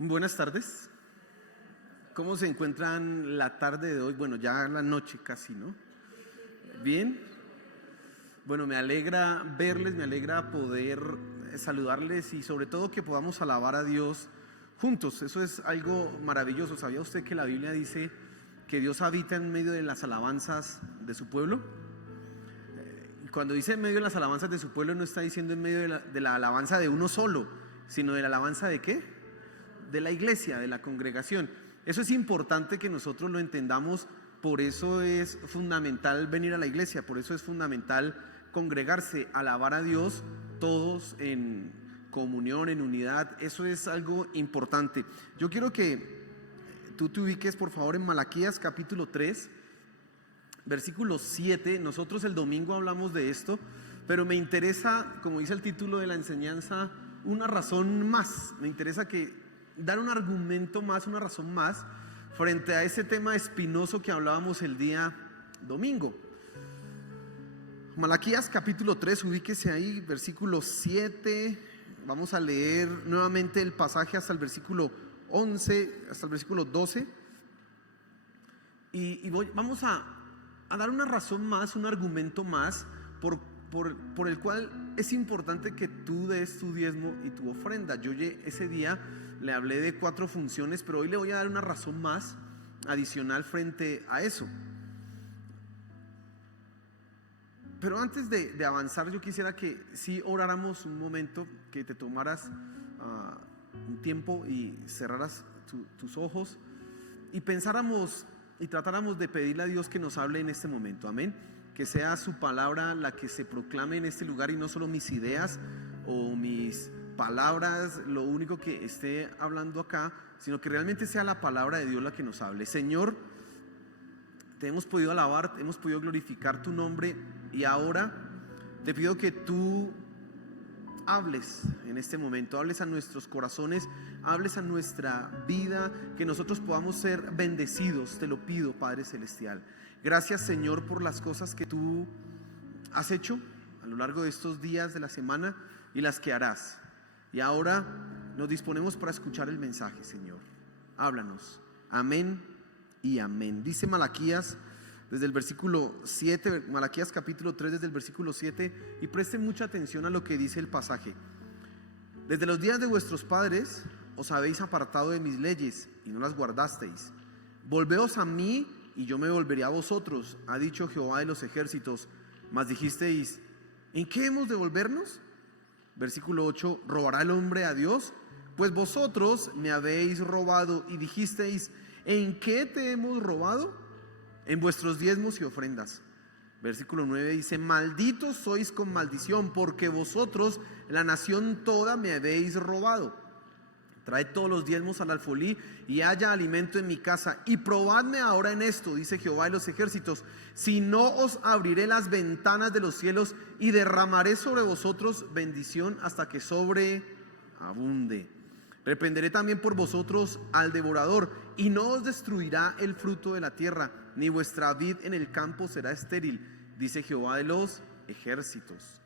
Buenas tardes. ¿Cómo se encuentran la tarde de hoy? Bueno, ya la noche casi, ¿no? ¿Bien? Bueno, me alegra verles, me alegra poder saludarles y sobre todo que podamos alabar a Dios juntos. Eso es algo maravilloso. ¿Sabía usted que la Biblia dice que Dios habita en medio de las alabanzas de su pueblo? Cuando dice en medio de las alabanzas de su pueblo, no está diciendo en medio de la alabanza de uno solo, sino de la alabanza ¿de qué? De la iglesia, de la congregación. Eso es importante que nosotros lo entendamos. Por eso es fundamental venir a la iglesia, por eso es fundamental congregarse, alabar a Dios todos en comunión, en unidad. Eso es algo importante. Yo quiero que tú te ubiques por favor en Malaquías capítulo 3, versículo 7. Nosotros el domingo hablamos de esto, pero me interesa, como dice el título de la enseñanza, una razón más. Me interesa dar un argumento más, una razón más frente a ese tema espinoso que hablábamos el día domingo. Malaquías capítulo 3, ubíquese ahí, versículo 7. Vamos a leer nuevamente el pasaje hasta el versículo 11, hasta el versículo 12. Vamos a dar una razón más, un argumento más por el cual es importante que tú des tu diezmo y tu ofrenda. Yo ese día le hablé de 4 funciones, pero hoy le voy a dar una razón más adicional frente a eso. Pero antes de avanzar, yo quisiera que si oráramos un momento, que te tomaras un tiempo y cerraras tus ojos y pensáramos y tratáramos de pedirle a Dios que nos hable en este momento. Amén. Que sea su palabra la que se proclame en este lugar y no solo mis ideas o mis palabras, lo único que esté hablando acá, sino que realmente sea la palabra de Dios la que nos hable. Señor, te hemos podido alabar, hemos podido glorificar tu nombre y ahora te pido que tú hables en este momento, hables a nuestros corazones, hables a nuestra vida, que nosotros podamos ser bendecidos. Te lo pido, Padre Celestial. Gracias, Señor, por las cosas que tú has hecho a lo largo de estos días de la semana y las que harás. Y ahora nos disponemos para escuchar el mensaje, Señor. Háblanos. Amén y amén. Dice Malaquías desde el versículo 7, Malaquías capítulo 3 desde el versículo 7, y presten mucha atención a lo que dice el pasaje. Desde los días de vuestros padres os habéis apartado de mis leyes y no las guardasteis. Volveos a mí y yo me volveré a vosotros, ha dicho Jehová de los ejércitos. Mas dijisteis, ¿en qué hemos de volvernos? Versículo 8, ¿robará el hombre a Dios? Pues vosotros me habéis robado. Y dijisteis, ¿en qué te hemos robado? En vuestros diezmos y ofrendas. Versículo 9 dice, malditos sois con maldición, porque vosotros, la nación toda, me habéis robado. Traed todos los diezmos al alfolí y haya alimento en mi casa. Y probadme ahora en esto, dice Jehová de los ejércitos, si no os abriré las ventanas de los cielos y derramaré sobre vosotros bendición hasta que sobreabunde. Reprenderé también por vosotros al devorador y no os destruirá el fruto de la tierra, ni vuestra vid en el campo será estéril, dice Jehová de los ejércitos.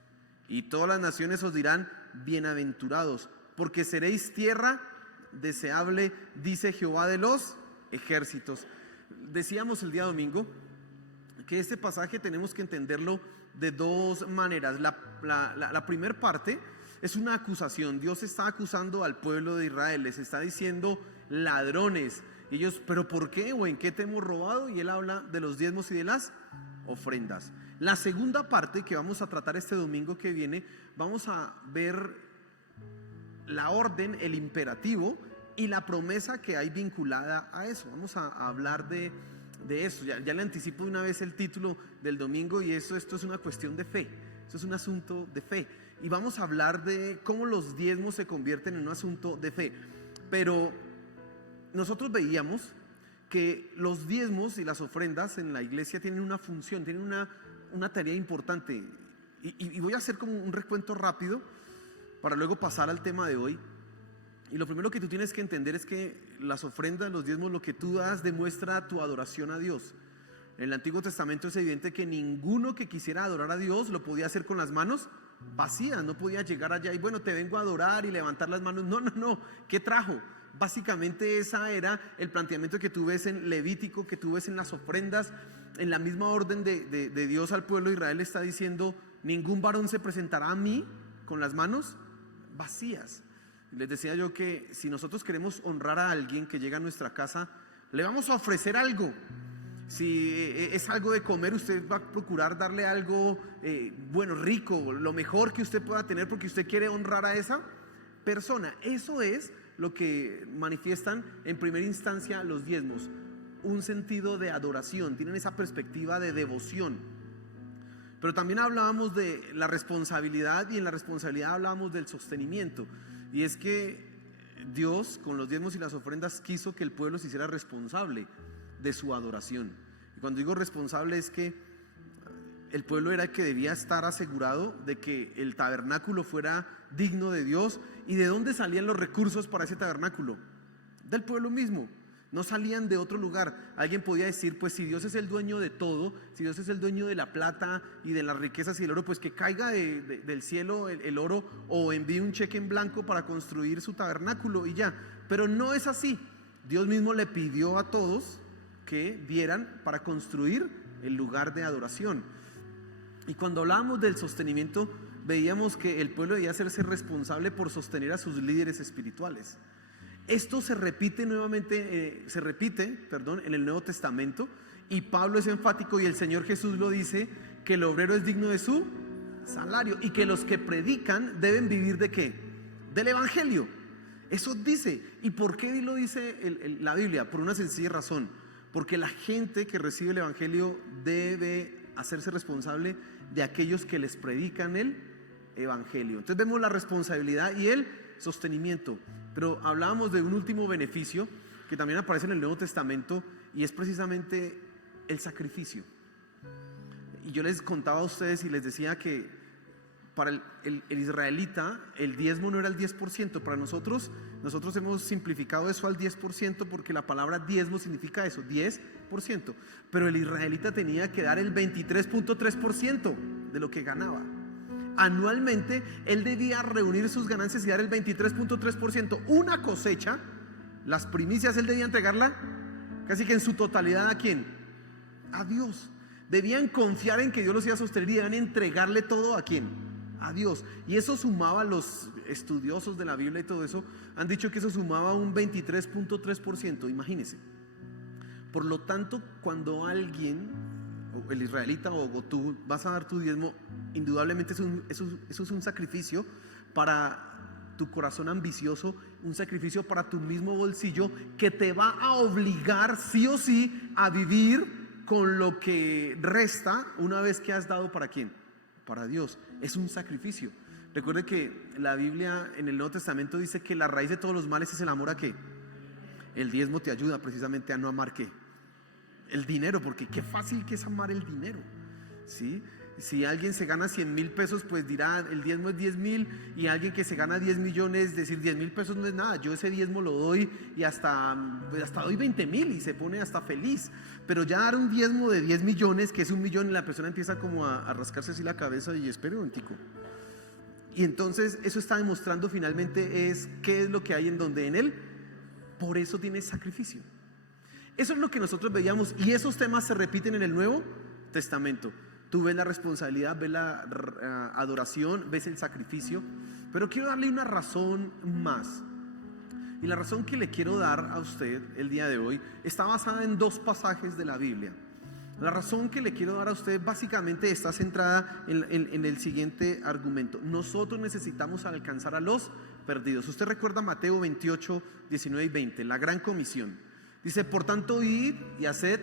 Y todas las naciones os dirán, bienaventurados, porque seréis tierra deseable, dice Jehová de los ejércitos. Decíamos el día domingo que este pasaje tenemos que entenderlo de 2 maneras. La primera parte es una acusación. Dios está acusando al pueblo de Israel, les está diciendo ladrones. Y ellos, ¿pero por qué? ¿O en qué te hemos robado? Y él habla de los diezmos y de las ofrendas. La segunda parte que vamos a tratar este domingo que viene, vamos a ver la orden, el imperativo y la promesa que hay vinculada a eso. Vamos a hablar de eso. Ya le anticipo una vez el título del domingo, y esto es una cuestión de fe. Esto es un asunto de fe. Y vamos a hablar de cómo los diezmos se convierten en un asunto de fe. Pero nosotros veíamos que los diezmos y las ofrendas en la iglesia tienen una función, tienen una tarea importante. Y voy a hacer como un recuento rápido para luego pasar al tema de hoy. Y lo primero que tú tienes que entender es que las ofrendas, los diezmos, lo que tú das demuestra tu adoración a Dios. En el Antiguo Testamento es evidente que ninguno que quisiera adorar a Dios lo podía hacer con las manos vacías. No podía llegar allá y bueno, te vengo a adorar y levantar las manos. No. ¿Qué trajo? Básicamente esa era el planteamiento que tú ves en Levítico, que tú ves en las ofrendas. En la misma orden de Dios al pueblo de Israel está diciendo: ningún varón se presentará a mí con las manos vacías. Les decía yo que si nosotros queremos honrar a alguien que llega a nuestra casa, le vamos a ofrecer algo. Si es algo de comer, usted va a procurar darle algo bueno, rico, lo mejor que usted pueda tener, porque usted quiere honrar a esa persona. Eso es lo que manifiestan en primera instancia los diezmos, un sentido de adoración, tienen esa perspectiva de devoción. Pero también hablábamos de la responsabilidad, y en la responsabilidad hablábamos del sostenimiento, y es que Dios con los diezmos y las ofrendas quiso que el pueblo se hiciera responsable de su adoración. Y cuando digo responsable es que el pueblo era el que debía estar asegurado de que el tabernáculo fuera digno de Dios. ¿Y de dónde salían los recursos para ese tabernáculo? Del pueblo mismo, no salían de otro lugar. Alguien podía decir: pues si Dios es el dueño de todo, si Dios es el dueño de la plata y de las riquezas y el oro, pues que caiga del cielo el oro, o envíe un cheque en blanco para construir su tabernáculo y ya. Pero no es así. Dios mismo le pidió a todos que dieran para construir el lugar de adoración. Y cuando hablábamos del sostenimiento, veíamos que el pueblo debía hacerse responsable por sostener a sus líderes espirituales. Esto se repite nuevamente, en el Nuevo Testamento, y Pablo es enfático, y el Señor Jesús lo dice, que el obrero es digno de su salario, y que los que predican deben vivir ¿de qué? Del evangelio. Eso dice. ¿Y por qué lo dice la Biblia? Por una sencilla razón: porque la gente que recibe el evangelio debe hacerse responsable de aquellos que les predican el evangelio. Entonces vemos la responsabilidad y el sostenimiento. Pero hablábamos de un último beneficio que también aparece en el Nuevo Testamento, y es precisamente el sacrificio. Y yo les contaba a ustedes y les decía que para el israelita el diezmo no era el 10%. Para nosotros hemos simplificado eso al 10%, porque la palabra diezmo significa eso, 10%. Pero el israelita tenía que dar el 23.3% de lo que ganaba. Anualmente él debía reunir sus ganancias y dar el 23.3%. Una cosecha, las primicias, él debía entregarla casi que en su totalidad. ¿A quién? A Dios. Debían confiar en que Dios los iba a sostener y debían entregarle todo. ¿A quién? A Dios. Y eso sumaba, los estudiosos de la Biblia y todo eso han dicho que eso sumaba un 23.3%. Imagínense. Por lo tanto, cuando alguien, el israelita o tú, vas a dar tu diezmo, indudablemente eso es un sacrificio para tu corazón ambicioso, un sacrificio para tu mismo bolsillo, que te va a obligar sí o sí a vivir con lo que resta una vez que has dado. ¿Para quién? Para Dios. Es un sacrificio. Recuerde que la Biblia en el Nuevo Testamento dice que la raíz de todos los males es el amor. ¿A qué? El diezmo te ayuda precisamente a no amar ¿qué? El dinero, porque qué fácil que es amar el dinero, ¿sí? Si alguien se gana 100,000 pesos, pues dirá el diezmo es 10,000, y alguien que se gana 10 millones, decir 10,000 pesos no es nada, yo ese diezmo lo doy y hasta doy 20,000, y se pone hasta feliz. Pero ya dar un diezmo de 10 millones, que es 1 millón, y la persona empieza como a rascarse así la cabeza y espera un momentico. Y entonces eso está demostrando finalmente es qué es lo que hay en donde en él. Por eso tiene sacrificio. Eso es lo que nosotros veíamos, y esos temas se repiten en el Nuevo Testamento. Tú ves la responsabilidad, ves la adoración, ves el sacrificio. Pero quiero darle una razón más. Y la razón que le quiero dar a usted el día de hoy está basada en 2 pasajes de la Biblia. La razón que le quiero dar a usted básicamente está centrada en el siguiente argumento: nosotros necesitamos alcanzar a los perdidos. Usted recuerda Mateo 28, 19 y 20, la gran comisión. Dice: por tanto, id y haced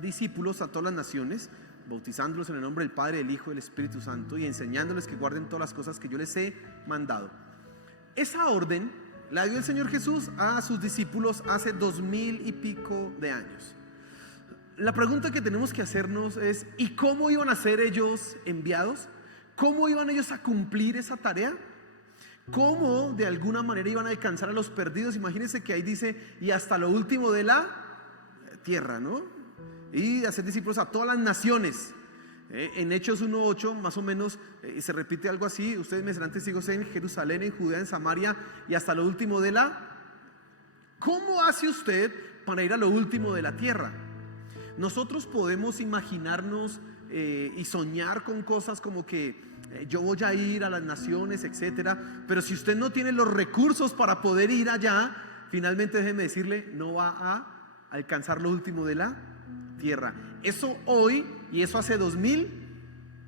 discípulos a todas las naciones, bautizándolos en el nombre del Padre, del Hijo y del Espíritu Santo, y enseñándoles que guarden todas las cosas que yo les he mandado. Esa orden la dio el Señor Jesús a sus discípulos hace 2000 y pico de años. La pregunta que tenemos que hacernos es: ¿y cómo iban a ser ellos enviados? ¿Cómo iban ellos a cumplir esa tarea? ¿Cómo de alguna manera iban a alcanzar a los perdidos? Imagínense que ahí dice: y hasta lo último de la tierra, ¿no? Y hacer discípulos a todas las naciones. En Hechos 1:8 más o menos se repite algo así: ustedes me serán testigos en Jerusalén, en Judea, en Samaria y hasta lo último de la ¿Cómo hace usted para ir a lo último de la tierra? Nosotros podemos imaginarnos y soñar con cosas como que yo voy a ir a las naciones, etcétera, pero si usted no tiene los recursos para poder ir allá, finalmente déjeme decirle, no va a alcanzar lo último de la tierra. Eso hoy y eso hace 2000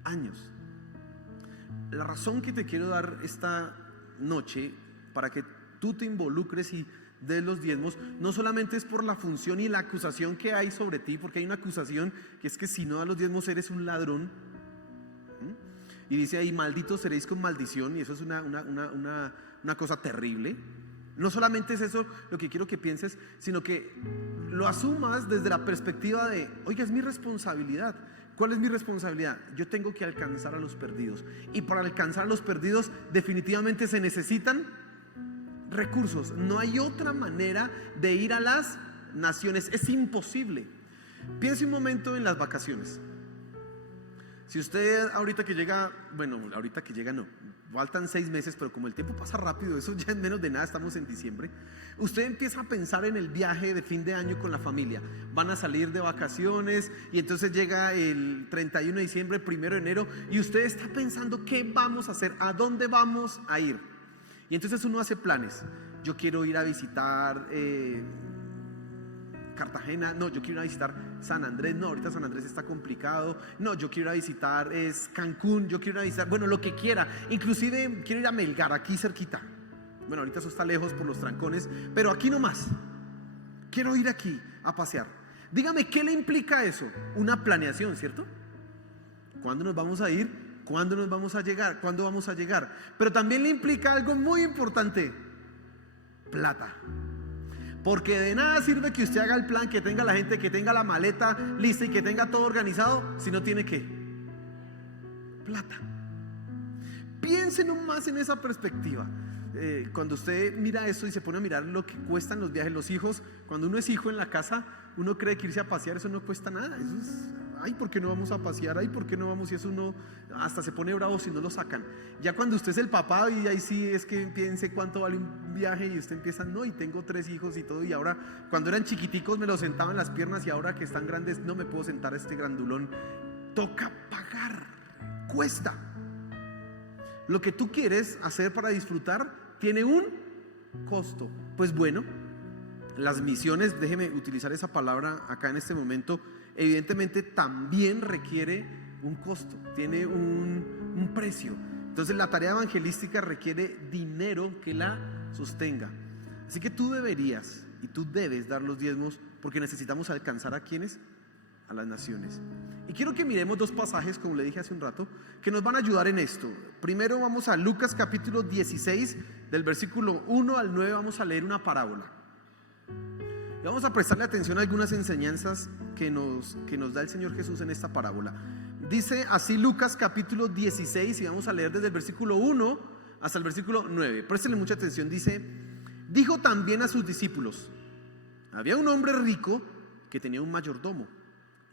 años. La razón que te quiero dar esta noche para que tú te involucres y des los diezmos no solamente es por la función y la acusación que hay sobre ti, porque hay una acusación que es que si no das los diezmos eres un ladrón. Y dice ahí, malditos seréis con maldición, y eso es una cosa terrible. No solamente es eso lo que quiero que pienses, sino que lo asumas desde la perspectiva de, oiga, es mi responsabilidad. ¿Cuál es mi responsabilidad? Yo tengo que alcanzar a los perdidos. Y para alcanzar a los perdidos definitivamente se necesitan recursos. No hay otra manera de ir a las naciones. Es imposible. Piense un momento en las vacaciones. Si usted ahorita que llega, bueno, ahorita que llega no, faltan 6 meses, pero como el tiempo pasa rápido, eso ya en menos de nada, estamos en diciembre. Usted empieza a pensar en el viaje de fin de año con la familia. Van a salir de vacaciones y entonces llega el 31 de diciembre, 1 de enero, y usted está pensando qué vamos a hacer, a dónde vamos a ir. Y entonces uno hace planes. Yo quiero ir a visitar Cartagena, no, yo quiero ir a visitar San Andrés, no, ahorita San Andrés está complicado, no, yo quiero ir a visitar Cancún, yo quiero ir a visitar, bueno, lo que quiera, inclusive quiero ir a Melgar, aquí cerquita. Bueno, ahorita eso está lejos por los trancones, pero aquí nomás, quiero ir aquí a pasear. Dígame, ¿qué le implica eso? Una planeación, ¿cierto? ¿Cuándo nos vamos a ir? ¿Cuándo nos vamos a llegar? ¿Cuándo vamos a llegar? Pero también le implica algo muy importante: plata. Porque de nada sirve que usted haga el plan, que tenga la gente, que tenga la maleta lista y que tenga todo organizado, si no tiene ¿qué? Plata. Piensen más en esa perspectiva. Cuando usted mira esto y se pone a mirar lo que cuestan los viajes, los hijos, cuando uno es hijo en la casa, uno cree que irse a pasear, eso no cuesta nada. Eso es, ay, ¿por qué no vamos a pasear? Ay, ¿por qué no vamos? Y eso uno hasta se pone bravo si no lo sacan. Ya cuando usted es el papá y ahí sí es que piense cuánto vale un viaje y usted empieza, no, y tengo 3 hijos y todo, y ahora cuando eran chiquiticos me los sentaba en las piernas y ahora que están grandes no me puedo sentar a este grandulón. Toca pagar, cuesta. Lo que tú quieres hacer para disfrutar tiene un costo. Pues bueno, las misiones, déjeme utilizar esa palabra acá en este momento, evidentemente también requiere un costo, tiene un precio. Entonces la tarea evangelística requiere dinero que la sostenga. Así que tú deberías y tú debes dar los diezmos porque necesitamos alcanzar ¿a quiénes? A las naciones. Y quiero que miremos 2 pasajes, como le dije hace un rato, que nos van a ayudar en esto. Primero vamos a Lucas capítulo 16, del versículo 1 al 9, vamos a leer una parábola. Y vamos a prestarle atención a algunas enseñanzas que nos da el Señor Jesús en esta parábola. Dice así Lucas capítulo 16 y vamos a leer desde el versículo 1 hasta el versículo 9. Préstenle mucha atención. Dice: dijo también a sus discípulos: había un hombre rico que tenía un mayordomo,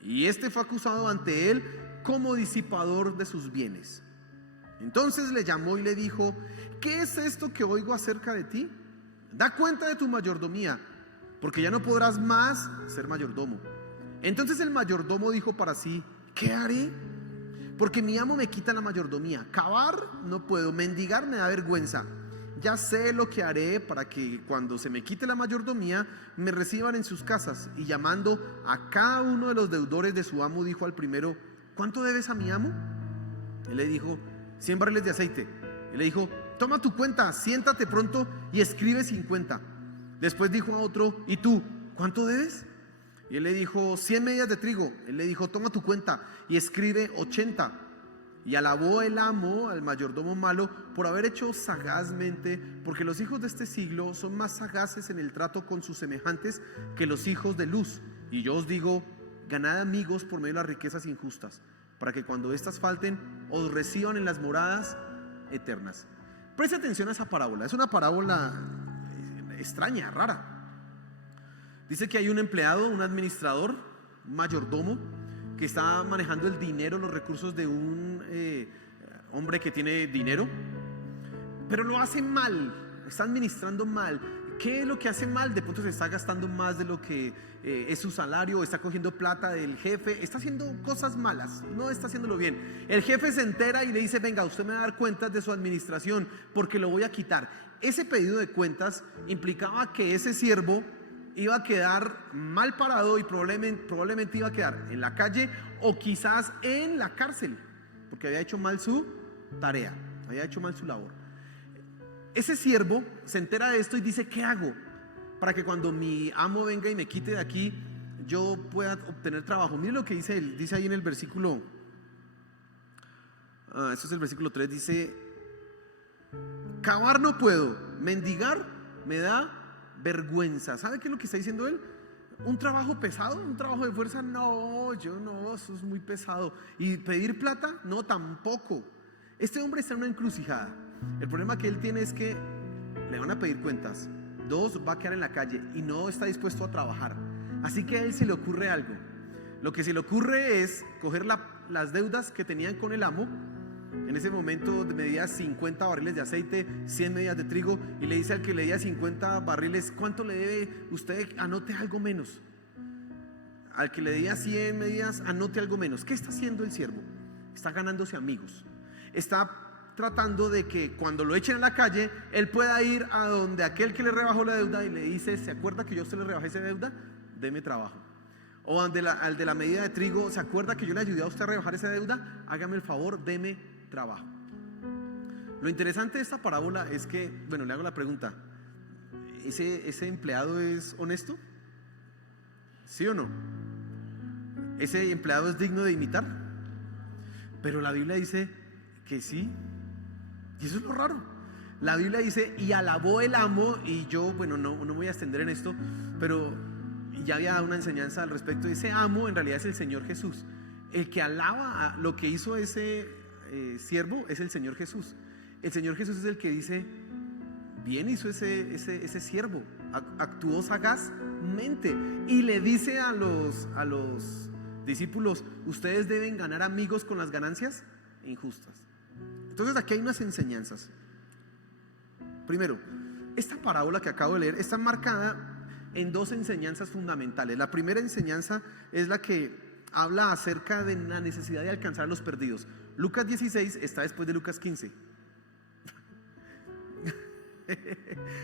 y este fue acusado ante él como disipador de sus bienes. Entonces le llamó y le dijo: ¿qué es esto que oigo acerca de ti? Da cuenta de tu mayordomía, porque ya no podrás más ser mayordomo. Entonces el mayordomo dijo para sí: ¿qué haré? Porque mi amo me quita la mayordomía. Cavar no puedo, mendigar me da vergüenza. Ya sé lo que haré para que cuando se me quite la mayordomía me reciban en sus casas. Y llamando a cada uno de los deudores de su amo, dijo al primero: ¿cuánto debes a mi amo? Él le dijo: 100 barriles de aceite. Él le dijo: toma tu cuenta, siéntate pronto y escribe 50. Después dijo a otro: ¿y tú, cuánto debes? Y él le dijo: 100 medidas de trigo. Él le dijo: toma tu cuenta y escribe 80. Y alabó el amo al mayordomo malo por haber hecho sagazmente, porque los hijos de este siglo son más sagaces en el trato con sus semejantes que los hijos de luz. Y yo os digo: ganad amigos por medio de las riquezas injustas, para que cuando éstas falten os reciban en las moradas eternas. Preste atención a esa parábola. Es una parábola extraña, rara. Dice que hay un empleado, un administrador, un mayordomo, que está manejando el dinero, los recursos de un hombre que tiene dinero, pero lo hace mal, está administrando mal. ¿Qué es lo que hace mal? De pronto se está gastando más de lo que es su salario, está cogiendo plata del jefe, está haciendo cosas malas, no está haciéndolo bien. El jefe se entera y le dice: venga, usted me va a dar cuentas de su administración porque lo voy a quitar. Ese pedido de cuentas implicaba que ese siervo iba a quedar mal parado y probablemente iba a quedar en la calle o quizás en la cárcel, porque había hecho mal su tarea, había hecho mal su labor. Ese siervo se entera de esto y dice: ¿qué hago para que cuando mi amo venga y me quite de aquí, yo pueda obtener trabajo? Mire lo que dice él, dice ahí en el versículo, esto es el versículo 3, dice: cavar no puedo, mendigar me da vergüenza. ¿Sabe qué es lo que está diciendo él? ¿Un trabajo pesado? ¿Un trabajo de fuerza? No, yo no, eso es muy pesado. ¿Y pedir plata? No, tampoco. Este hombre está en una encrucijada. El problema que él tiene es que le van a pedir cuentas. 2, va a quedar en la calle y no está dispuesto a trabajar. Así que a él se le ocurre algo. Lo que se le ocurre es coger las deudas que tenían con el amo. En ese momento medía 50 barriles de aceite, 100 medidas de trigo, y le dice al que le debía 50 barriles: ¿cuánto le debe usted? Anote algo menos. Al que le debía 100 medidas, anote algo menos. ¿Qué está haciendo el siervo? Está ganándose amigos. Está tratando de que cuando lo echen a la calle, él pueda ir a donde aquel que le rebajó la deuda y le dice: ¿se acuerda que yo a usted le rebajé esa deuda? Deme trabajo. O al de la medida de trigo: ¿se acuerda que yo le ayudé a usted a rebajar esa deuda? Hágame el favor, deme trabajo. Lo interesante de esta parábola es que, bueno, le hago la pregunta: ¿ese empleado es honesto? ¿Sí o no? ¿Ese empleado es digno de imitar? Pero la Biblia dice que sí. Y eso es lo raro. La Biblia dice: y alabó el amo. Y yo, bueno, no me voy a extender en esto, pero ya había una enseñanza al respecto. Ese amo en realidad es el Señor Jesús. El que alaba lo que hizo ese siervo es el Señor Jesús. El Señor Jesús es el que dice: bien hizo ese siervo, actuó sagazmente. Y le dice a los discípulos: ustedes deben ganar amigos con las ganancias injustas. Entonces aquí hay unas enseñanzas. Primero, esta parábola que acabo de leer está marcada en 2 enseñanzas fundamentales. La primera enseñanza es la que habla acerca de la necesidad de alcanzar a los perdidos. Lucas 16 está después de Lucas 15.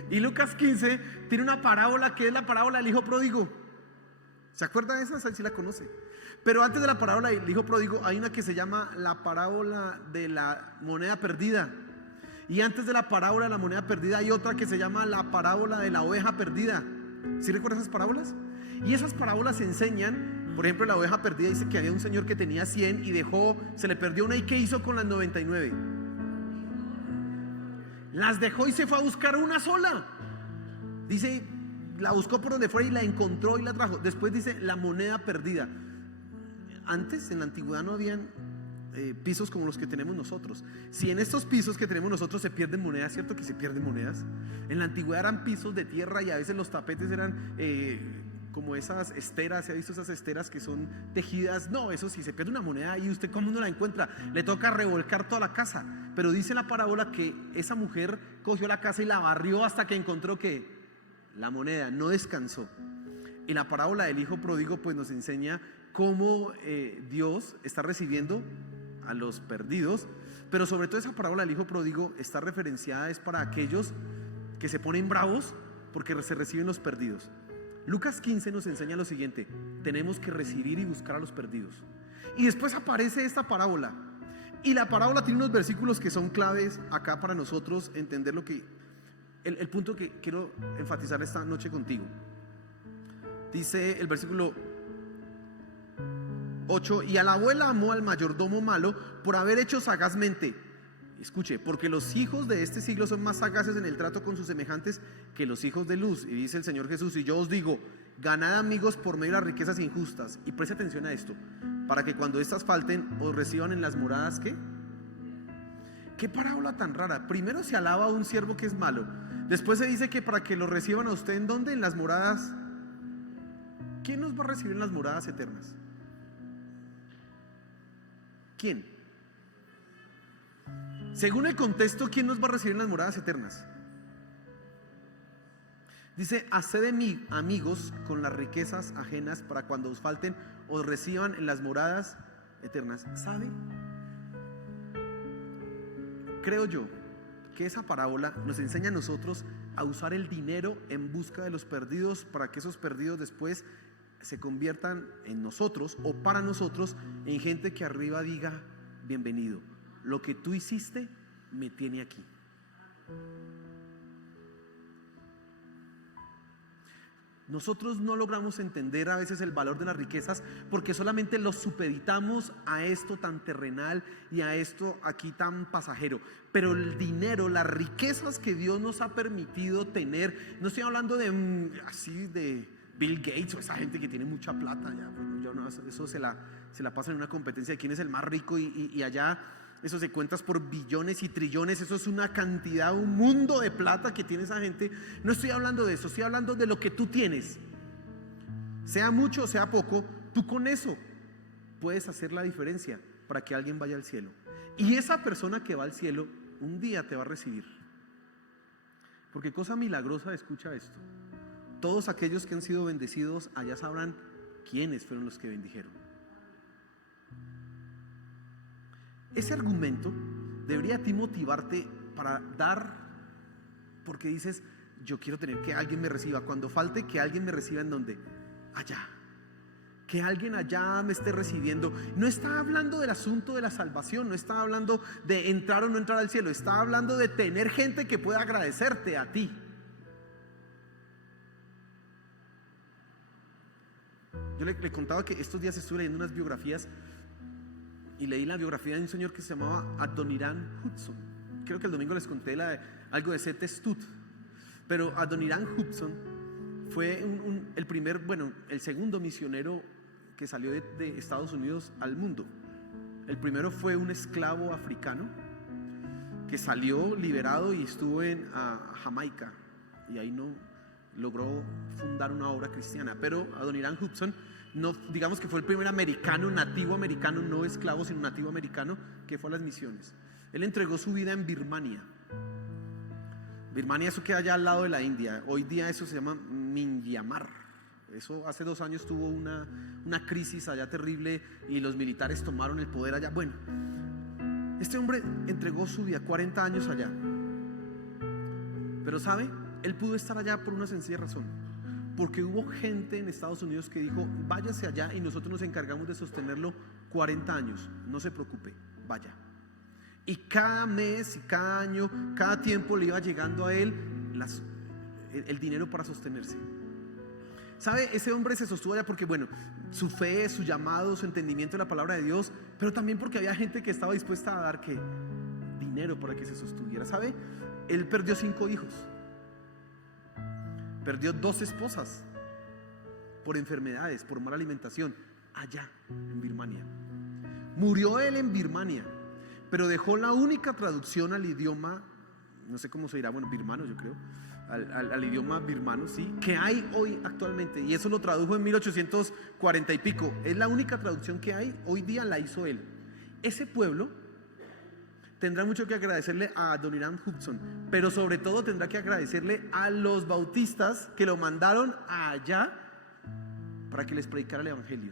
Y Lucas 15 tiene una parábola que es la parábola del hijo pródigo. ¿Se acuerda de esa? ¿Sí si la conoce? Pero antes de la parábola del hijo pródigo hay una que se llama la parábola de la moneda perdida. Y antes de la parábola de la moneda perdida hay otra que se llama la parábola de la oveja perdida. ¿Sí recuerdas esas parábolas? Y esas parábolas enseñan, por ejemplo, la oveja perdida dice que había un señor que tenía 100 y se le perdió una, y ¿qué hizo con las 99? Las dejó y se fue a buscar una sola. Dice, la buscó por donde fuera y la encontró y la trajo. Después dice la moneda perdida. Antes, en la antigüedad, no habían pisos como los que tenemos nosotros. Si en estos pisos que tenemos nosotros se pierden monedas, ¿cierto que se pierden monedas? En la antigüedad eran pisos de tierra y a veces los tapetes eran como esas esteras. ¿Se ha visto esas esteras que son tejidas? No, eso sí, se pierde una moneda y usted, ¿cómo no la encuentra? Le toca revolcar toda la casa. Pero dice la parábola que esa mujer cogió la casa y la barrió hasta que encontró que la moneda, no descansó. Y la parábola del hijo pródigo pues nos enseña cómo Dios está recibiendo a los perdidos. Pero sobre todo esa parábola del hijo pródigo está referenciada es para aquellos que se ponen bravos porque se reciben los perdidos. Lucas 15 nos enseña lo siguiente: tenemos que recibir y buscar a los perdidos. Y después aparece esta parábola, y la parábola tiene unos versículos que son claves acá para nosotros entender lo que el punto que quiero enfatizar esta noche contigo. Dice el versículo 8: y alabó el amo al mayordomo malo por haber hecho sagazmente. Escuche, porque los hijos de este siglo son más sagaces en el trato con sus semejantes que los hijos de luz. Y dice el Señor Jesús: y yo os digo, ganad amigos por medio de las riquezas injustas. Y preste atención a esto, para que cuando estas falten, os reciban en las moradas. ¿Qué parábola tan rara? Primero se alaba a un siervo que es malo, después se dice que para que lo reciban a usted, ¿en dónde? En las moradas. ¿Quién nos va a recibir en las moradas eternas? ¿Quién? Según el contexto, ¿quién nos va a recibir en las moradas eternas? Dice: haced de mí amigos con las riquezas ajenas, para cuando os falten os reciban en las moradas eternas. ¿Sabe? Creo yo que esa parábola nos enseña a nosotros a usar el dinero en busca de los perdidos, para que esos perdidos después se conviertan en nosotros, o para nosotros, en gente que arriba diga: bienvenido, lo que tú hiciste me tiene aquí. Nosotros no logramos entender a veces el valor de las riquezas porque solamente los supeditamos a esto tan terrenal y a esto aquí tan pasajero. Pero el dinero, las riquezas que Dios nos ha permitido tener, no estoy hablando de así de Bill Gates o esa gente que tiene mucha plata, ya, bueno, yo no, eso se la pasan en una competencia de quién es el más rico, y allá eso se cuentas por billones y trillones. Eso es una cantidad, un mundo de plata que tiene esa gente. No estoy hablando de eso, estoy hablando de lo que tú tienes. Sea mucho o sea poco, tú con eso puedes hacer la diferencia para que alguien vaya al cielo. Y esa persona que va al cielo un día te va a recibir. Porque cosa milagrosa, escucha esto: todos aquellos que han sido bendecidos allá sabrán quiénes fueron los que bendijeron. Ese argumento debería a ti motivarte para dar, porque dices: yo quiero tener que alguien me reciba. Cuando falte, que alguien me reciba. ¿En dónde? Allá. Que alguien allá me esté recibiendo. No está hablando del asunto de la salvación, no está hablando de entrar o no entrar al cielo, está hablando de tener gente que pueda agradecerte a ti. Yo le contaba que estos días estuve leyendo unas biografías y leí la biografía de un señor que se llamaba Adoniram Judson. Creo que el domingo les conté algo de C.T. Studd. Pero Adoniram Judson fue el segundo misionero que salió de Estados Unidos al mundo. El primero fue un esclavo africano que salió liberado y estuvo en Jamaica, y ahí no logró fundar una obra cristiana. Pero Adoniram Judson, no, digamos que fue el primer americano, nativo americano, no esclavo sino nativo americano, que fue a las misiones. Él entregó su vida en Birmania. Birmania, eso queda allá al lado de la India. Hoy día eso se llama Myanmar. Eso hace 2 años tuvo una crisis allá terrible y los militares tomaron el poder allá. Bueno, este hombre entregó su vida, 40 años allá. Pero ¿sabe? Él pudo estar allá por una sencilla razón: porque hubo gente en Estados Unidos que dijo: váyase allá y nosotros nos encargamos de sostenerlo 40 años, no se preocupe, vaya. Y cada mes y cada año, cada tiempo le iba llegando a él el dinero para sostenerse. ¿Sabe? Ese hombre se sostuvo allá porque, bueno, su fe, su llamado, su entendimiento de la palabra de Dios, pero también porque había gente que estaba dispuesta a dar ¿qué? Dinero para que se sostuviera. ¿Sabe? Él perdió 5 hijos. Perdió 2 esposas por enfermedades, por mala alimentación, allá en Birmania. Murió él en Birmania, pero dejó la única traducción al idioma, no sé cómo se dirá, bueno, birmano yo creo, al idioma birmano, ¿sí? Que hay hoy actualmente, y eso lo tradujo en 1840 y pico. Es la única traducción que hay, hoy día la hizo él. Ese pueblo tendrá mucho que agradecerle a Adoniram Judson, pero sobre todo tendrá que agradecerle a los bautistas que lo mandaron allá para que les predicara el evangelio.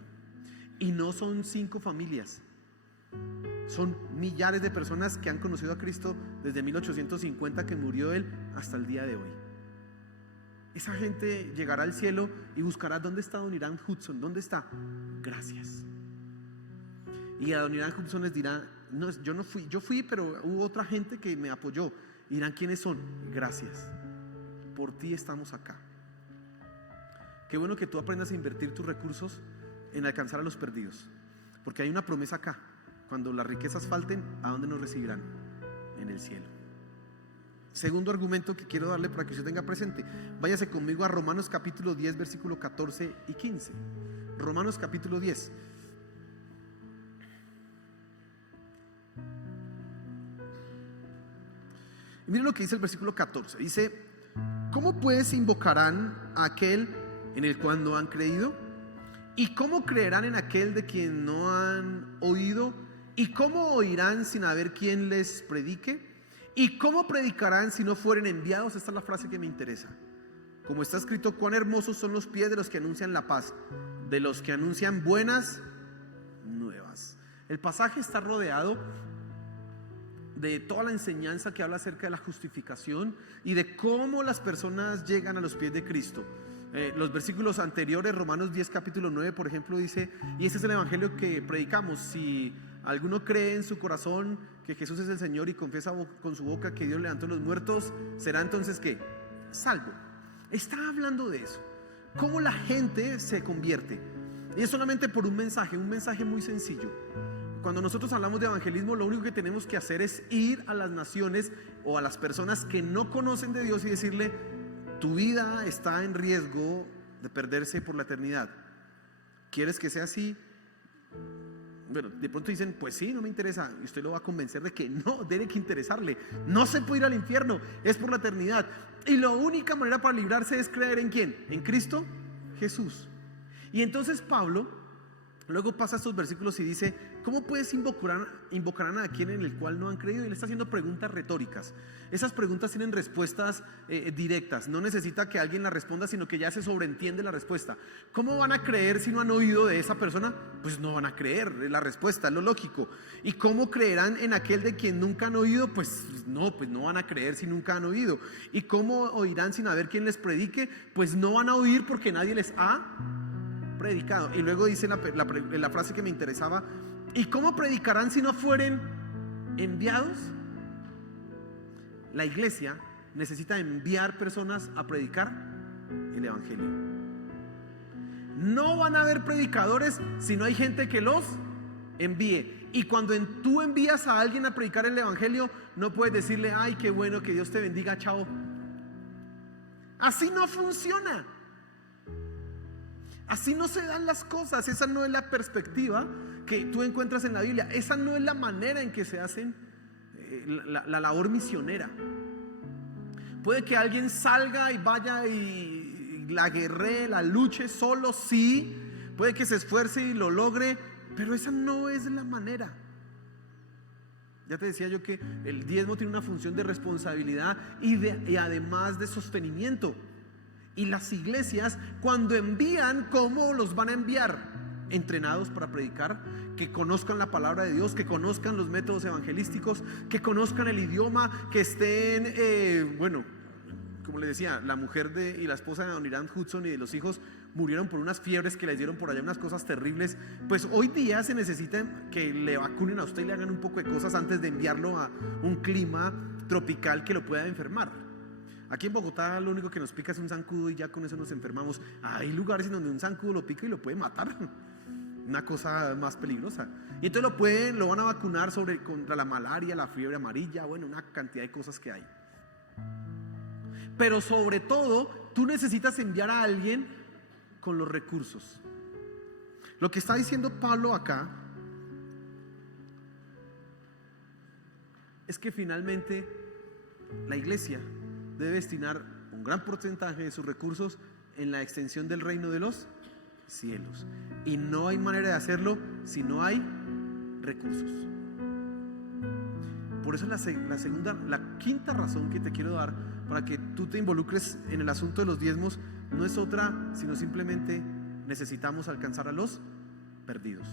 Y no son 5 familias, son millares de personas que han conocido a Cristo desde 1850, que murió él, hasta el día de hoy. Esa gente llegará al cielo y buscará: ¿dónde está Adoniram Judson? ¿Dónde está? Gracias. Y Adoniram Judson les dirá: no, yo fui, pero hubo otra gente que me apoyó. Y dirán: ¿quiénes son? Gracias, por ti estamos acá. Qué bueno que tú aprendas a invertir tus recursos en alcanzar a los perdidos, porque hay una promesa acá: cuando las riquezas falten, ¿a dónde nos recibirán? En el cielo. Segundo argumento que quiero darle para que usted tenga presente: váyase conmigo a Romanos capítulo 10, versículo 14 y 15. Romanos capítulo 10. Y miren lo que dice el versículo 14. Dice: ¿cómo pues invocarán a aquel en el cual no han creído? ¿Y cómo creerán en aquel de quien no han oído? ¿Y cómo oirán sin haber quien les predique? ¿Y cómo predicarán si no fueren enviados? Esta es la frase que me interesa. como está escrito, cuán hermosos son los pies de los que anuncian la paz, de los que anuncian buenas nuevas. El pasaje está rodeado de toda la enseñanza que habla acerca de la justificación y de cómo las personas llegan a los pies de Cristo. Los versículos anteriores, Romanos 10 capítulo 9 por ejemplo, dice: y este es el evangelio que predicamos: si alguno cree en su corazón que Jesús es el Señor y confiesa con su boca que Dios levantó a los muertos, será entonces ¿qué? Salvo. Está hablando de eso, cómo la gente se convierte, y es solamente por un mensaje muy sencillo. Cuando nosotros hablamos de evangelismo, lo único que tenemos que hacer es ir a las naciones o a las personas que no conocen de Dios y decirle: tu vida está en riesgo de perderse por la eternidad. ¿Quieres que sea así? Bueno, de pronto dicen: pues sí, no me interesa. Y usted lo va a convencer de que no, debe que interesarle. No se puede ir al infierno, es por la eternidad. Y la única manera para librarse es creer ¿en quién? En Cristo Jesús. Y entonces Pablo luego pasa estos versículos y dice: ¿cómo puedes invocarán a quien en el cual no han creído? Y le está haciendo preguntas retóricas. Esas preguntas tienen respuestas directas. No necesita que alguien la responda, sino que ya se sobreentiende la respuesta. ¿Cómo van a creer si no han oído de esa persona? Pues no van a creer, es la respuesta, es lo lógico. ¿Y cómo creerán en aquel de quien nunca han oído? Pues no van a creer si nunca han oído. ¿Y cómo oirán sin haber quien les predique? Pues no van a oír porque nadie les ha predicado. Y luego dice la frase que me interesaba: ¿y cómo predicarán si no fueren enviados? La iglesia necesita enviar personas a predicar el evangelio. No van a haber predicadores si no hay gente que los envíe. Y cuando tú envías a alguien a predicar el evangelio, no puedes decirle: ay, qué bueno, que Dios te bendiga, chao. Así no funciona. Así no se dan las cosas. Esa no es la perspectiva que tú encuentras en la Biblia. Esa no es la manera en que se hacen la labor misionera. Puede que alguien salga y vaya y la guerre, la luche solo, sí. Puede que se esfuerce y lo logre, pero esa no es la manera. Ya te decía yo que el diezmo tiene una función de responsabilidad y además de sostenimiento. Y las iglesias, cuando envían, ¿cómo los van a enviar? Entrenados para predicar, que conozcan la palabra de Dios, que conozcan los métodos evangelísticos, que conozcan el idioma, que estén, como le decía, la mujer y la esposa de Don Irán Hudson y de los hijos murieron por unas fiebres que les dieron por allá, unas cosas terribles. Pues hoy día se necesita que le vacunen a usted y le hagan un poco de cosas antes de enviarlo a un clima tropical que lo pueda enfermar. Aquí en Bogotá lo único que nos pica es un zancudo y ya con eso nos enfermamos. Hay lugares en donde un zancudo lo pica y lo puede matar, una cosa más peligrosa. Y entonces lo van a vacunar contra la malaria, la fiebre amarilla, una cantidad de cosas que hay. Pero sobre todo, tú necesitas enviar a alguien con los recursos. Lo que está diciendo Pablo acá es que finalmente la iglesia debe destinar un gran porcentaje de sus recursos en la extensión del reino de los cielos. Y no hay manera de hacerlo si no hay recursos. Por eso la quinta razón que te quiero dar para que tú te involucres en el asunto de los diezmos no es otra, sino simplemente necesitamos alcanzar a los perdidos.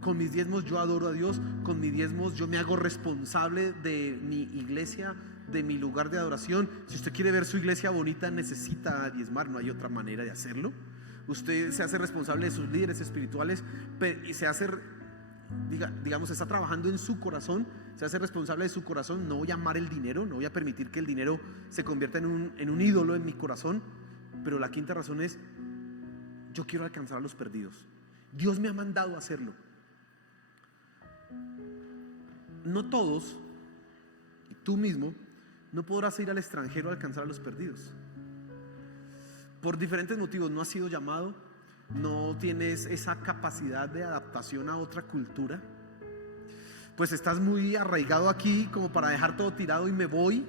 Con mis diezmos yo adoro a Dios, con mis diezmos yo me hago responsable de mi iglesia, de mi lugar de adoración. Si usted quiere ver su iglesia bonita, necesita diezmar, no hay otra manera de hacerlo. Usted se hace responsable de sus líderes espirituales y se hace, digamos, está trabajando en su corazón, se hace responsable de su corazón. No voy a amar el dinero, no voy a permitir que el dinero se convierta en un ídolo en mi corazón. Pero la quinta razón es: yo quiero alcanzar a los perdidos. Dios me ha mandado a hacerlo. No todos, y tú mismo, no podrás ir al extranjero a alcanzar a los perdidos. Por diferentes motivos no has sido llamado, no tienes esa capacidad de adaptación a otra cultura, pues estás muy arraigado aquí como para dejar todo tirado y me voy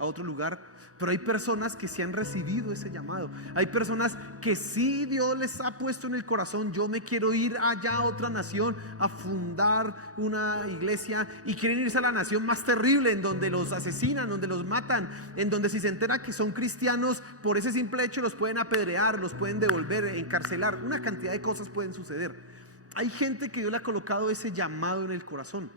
a otro lugar. Pero hay personas que sí han recibido ese llamado. Hay personas que sí Dios les ha puesto en el corazón: yo me quiero ir allá a otra nación a fundar una iglesia, y quieren irse a la nación más terrible, en donde los asesinan, donde los matan, en donde si se entera que son cristianos, por ese simple hecho los pueden apedrear, los pueden devolver, encarcelar. Una cantidad de cosas pueden suceder. Hay gente que Dios le ha colocado ese llamado en el corazón.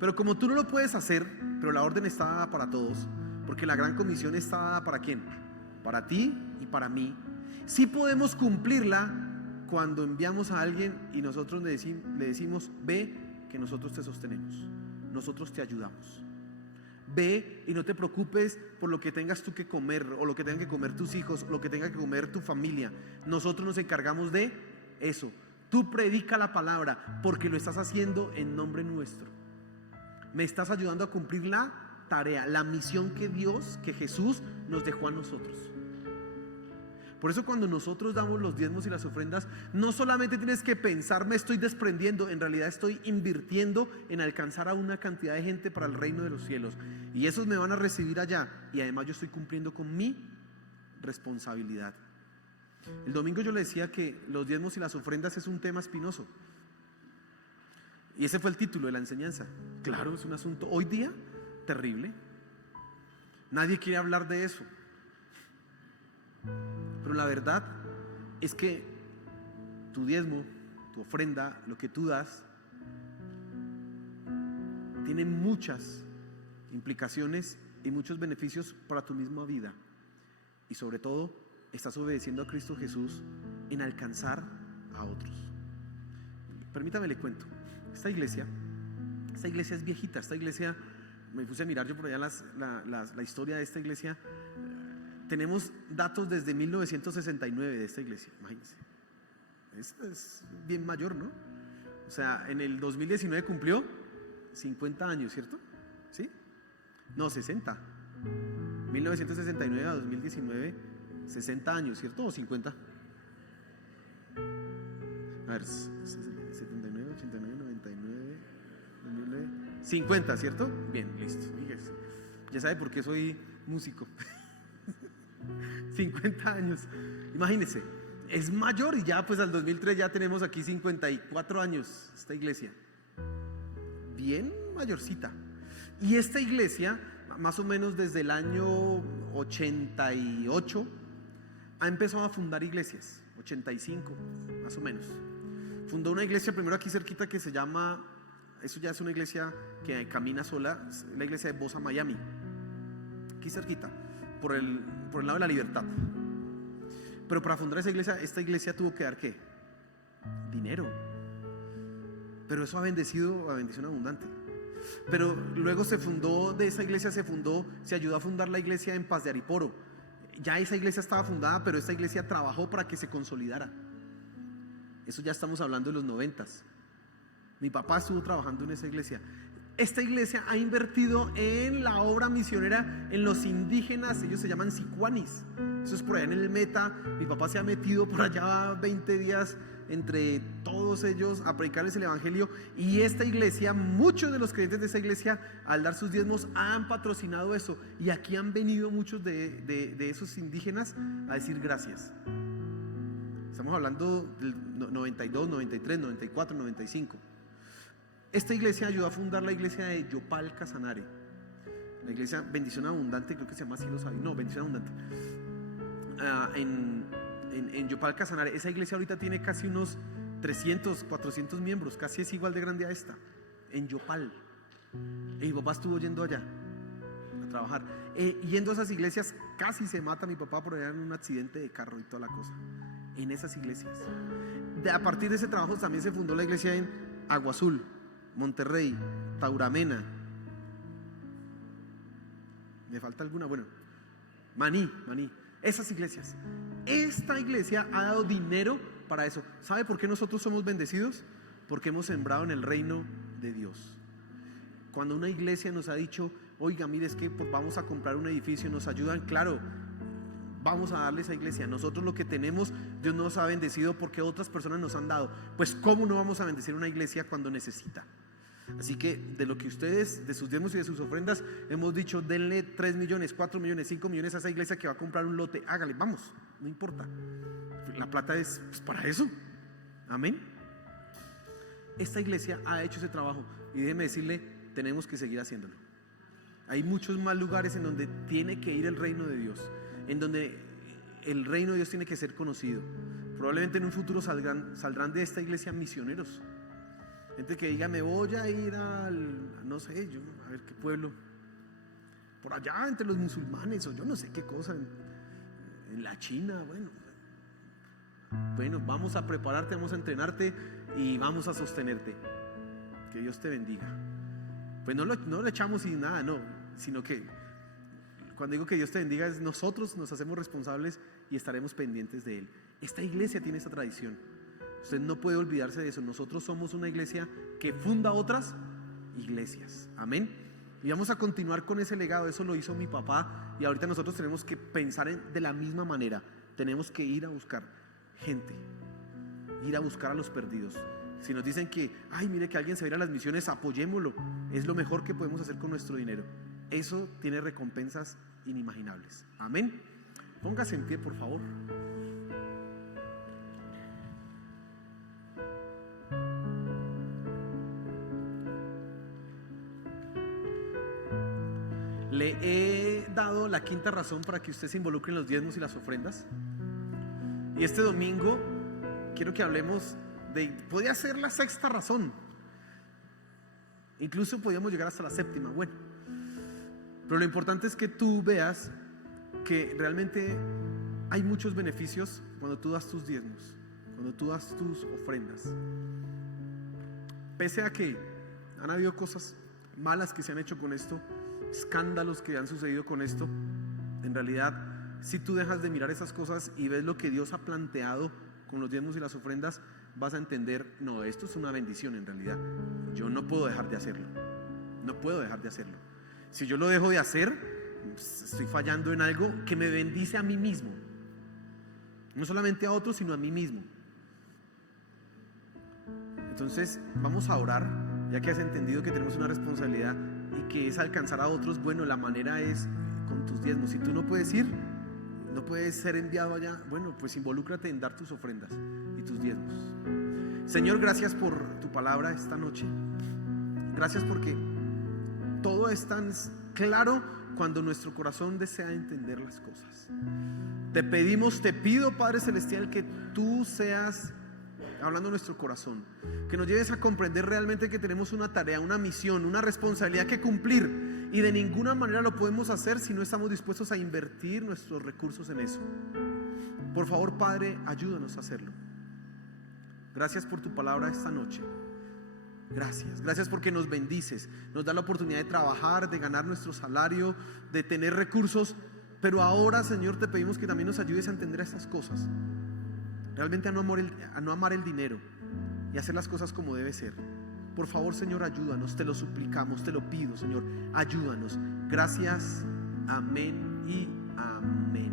Pero como tú no lo puedes hacer, pero la orden está dada para todos, porque la gran comisión está dada ¿para quién? Para ti y para mí. Sí podemos cumplirla cuando enviamos a alguien y nosotros le decimos: ve, que nosotros te sostenemos, nosotros te ayudamos. Ve y no te preocupes por lo que tengas tú que comer, o lo que tengan que comer tus hijos, o lo que tenga que comer tu familia. Nosotros nos encargamos de eso. Tú predica la palabra, porque lo estás haciendo en nombre nuestro. Me estás ayudando a cumplir la tarea, la misión que Dios, que Jesús nos dejó a nosotros. Por eso cuando nosotros damos los diezmos y las ofrendas, no solamente tienes que pensar: me estoy desprendiendo. En realidad estoy invirtiendo en alcanzar a una cantidad de gente para el reino de los cielos, y esos me van a recibir allá, y además yo estoy cumpliendo con mi responsabilidad. El domingo yo le decía que los diezmos y las ofrendas es un tema espinoso, y ese fue el título de la enseñanza. Claro, es un asunto hoy día terrible. Nadie quiere hablar de eso. Pero la verdad es que tu diezmo, tu ofrenda, lo que tú das, tiene muchas implicaciones y muchos beneficios para tu misma vida. Y sobre todo, estás obedeciendo a Cristo Jesús en alcanzar a otros. Permítame le cuento. Esta iglesia es viejita. Esta iglesia, me puse a mirar yo por allá la historia de esta iglesia. Tenemos datos desde 1969 de esta iglesia, imagínense. Es bien mayor, ¿no? O sea, en el 2019 cumplió 50 años, ¿cierto? ¿Sí? No, 60. 1969 a 2019, 60 años, ¿cierto? ¿O 50? A ver, 79, 89, 99, 2009, 50, ¿cierto? Bien, listo. Fíjese. Ya sabe por qué soy músico. 50 años, imagínense, es mayor, y ya pues al 2003 ya tenemos aquí 54 años esta iglesia, bien mayorcita. Y esta iglesia, más o menos desde el año 88, ha empezado a fundar iglesias, 85 más o menos. Fundó una iglesia primero aquí cerquita que se llama, eso ya es una iglesia que camina sola, la iglesia de Bosa, Miami, aquí cerquita, por el lado de la Libertad. Pero para fundar esta iglesia tuvo que dar ¿qué? Dinero. Pero eso ha bendecido, a bendición abundante. Pero luego se ayudó a fundar la iglesia en Paz de Ariporo. Ya esa iglesia estaba fundada, pero esta iglesia trabajó para que se consolidara. Eso ya estamos hablando de los 90s. Mi papá estuvo trabajando en esa iglesia. Esta iglesia ha invertido en la obra misionera en los indígenas, ellos se llaman sicuanis. Eso es por allá en el Meta. Mi papá se ha metido por allá 20 días entre todos ellos a predicarles el evangelio. Y esta iglesia, muchos de los creyentes de esta iglesia, al dar sus diezmos, han patrocinado eso. Y aquí han venido muchos de esos indígenas a decir gracias. Estamos hablando del 92, 93, 94, 95. Esta iglesia ayudó a fundar la iglesia de Yopal Casanare, la iglesia Bendición Abundante, creo que se llama así, lo sabía, no, Bendición Abundante, en Yopal Casanare. Esa iglesia ahorita tiene casi unos 300, 400 miembros, casi es igual de grande a esta, en Yopal. Y mi papá estuvo yendo allá a trabajar, yendo a esas iglesias. Casi se mata mi papá por allá en un accidente de carro y toda la cosa, en esas iglesias. A partir de ese trabajo también se fundó la iglesia en Agua Azul, Monterrey, Tauramena. ¿Me falta alguna? Bueno, Maní. Esas iglesias. Esta iglesia ha dado dinero para eso. ¿Sabe por qué nosotros somos bendecidos? Porque hemos sembrado en el reino de Dios. Cuando una iglesia nos ha dicho: oiga, mire, es que vamos a comprar un edificio, nos ayudan, claro, vamos a darle a esa iglesia. Nosotros lo que tenemos, Dios nos ha bendecido porque otras personas nos han dado. Pues ¿cómo no vamos a bendecir una iglesia cuando necesita? Así que de lo que ustedes, de sus diezmos y de sus ofrendas, hemos dicho, denle 3 millones, 4 millones, 5 millones a esa iglesia que va a comprar un lote. Hágale, vamos, no importa. La plata es pues, para eso. Amén. Esta iglesia ha hecho ese trabajo y déjeme decirle, tenemos que seguir haciéndolo. Hay muchos más lugares en donde tiene que ir el reino de Dios, en donde el reino de Dios tiene que ser conocido. Probablemente en un futuro saldrán de esta iglesia misioneros. Gente que diga, me voy a ir no sé, yo, a ver qué pueblo, por allá entre los musulmanes, o yo no sé qué cosa, en la China. Bueno, vamos a prepararte, vamos a entrenarte y vamos a sostenerte. Que Dios te bendiga. Pues no lo echamos sin nada, no, sino que cuando digo que Dios te bendiga, es nosotros nos hacemos responsables y estaremos pendientes de Él. Esta iglesia tiene esa tradición. Usted no puede olvidarse de eso. Nosotros somos una iglesia que funda otras iglesias. Amén. Y vamos a continuar con ese legado. Eso lo hizo mi papá y ahorita nosotros tenemos que pensar de la misma manera. Tenemos que ir a buscar gente, ir a buscar a los perdidos. Si nos dicen que, ay, mire que alguien se va a ir a las misiones, apoyémoslo. Es lo mejor que podemos hacer con nuestro dinero. Eso tiene recompensas inimaginables. Amén. Póngase en pie, por favor. Le he dado la quinta razón para que usted se involucre en los diezmos y las ofrendas. Y este domingo quiero que hablemos podría ser la sexta razón. Incluso podríamos llegar hasta la séptima. Bueno, pero lo importante es que tú veas que realmente hay muchos beneficios cuando tú das tus diezmos, cuando tú das tus ofrendas. Pese a que han habido cosas malas que se han hecho con esto, escándalos que han sucedido con esto, en realidad, si tú dejas de mirar esas cosas y ves lo que Dios ha planteado con los diezmos y las ofrendas, vas a entender, no, esto es una bendición en realidad. Yo no puedo dejar de hacerlo. No puedo dejar de hacerlo. Si yo lo dejo de hacer, estoy fallando en algo que me bendice a mí mismo. No solamente a otros, sino a mí mismo. Entonces, vamos a orar, ya que has entendido que tenemos una responsabilidad y que es alcanzar a otros. Bueno, la manera es con tus diezmos. Si tú no puedes ir, no puedes ser enviado allá, bueno, pues involúcrate en dar tus ofrendas y tus diezmos. Señor, gracias por tu palabra esta noche. Gracias porque todo es tan claro cuando nuestro corazón desea entender las cosas. Te pedimos, te pido, Padre Celestial, que tú seas hablando a nuestro corazón, que nos lleves a comprender realmente que tenemos una tarea, una misión, una responsabilidad que cumplir. Y de ninguna manera lo podemos hacer si no estamos dispuestos a invertir nuestros recursos en eso. Por favor, Padre, ayúdanos a hacerlo. Gracias por tu palabra esta noche. Gracias porque nos bendices, nos da la oportunidad de trabajar, de ganar nuestro salario, de tener recursos. Pero ahora, Señor, te pedimos que también nos ayudes a entender estas cosas. Realmente a no amar el dinero y hacer las cosas como debe ser. Por favor, Señor, ayúdanos, te lo suplicamos, te lo pido, Señor, ayúdanos. Gracias, amén y amén.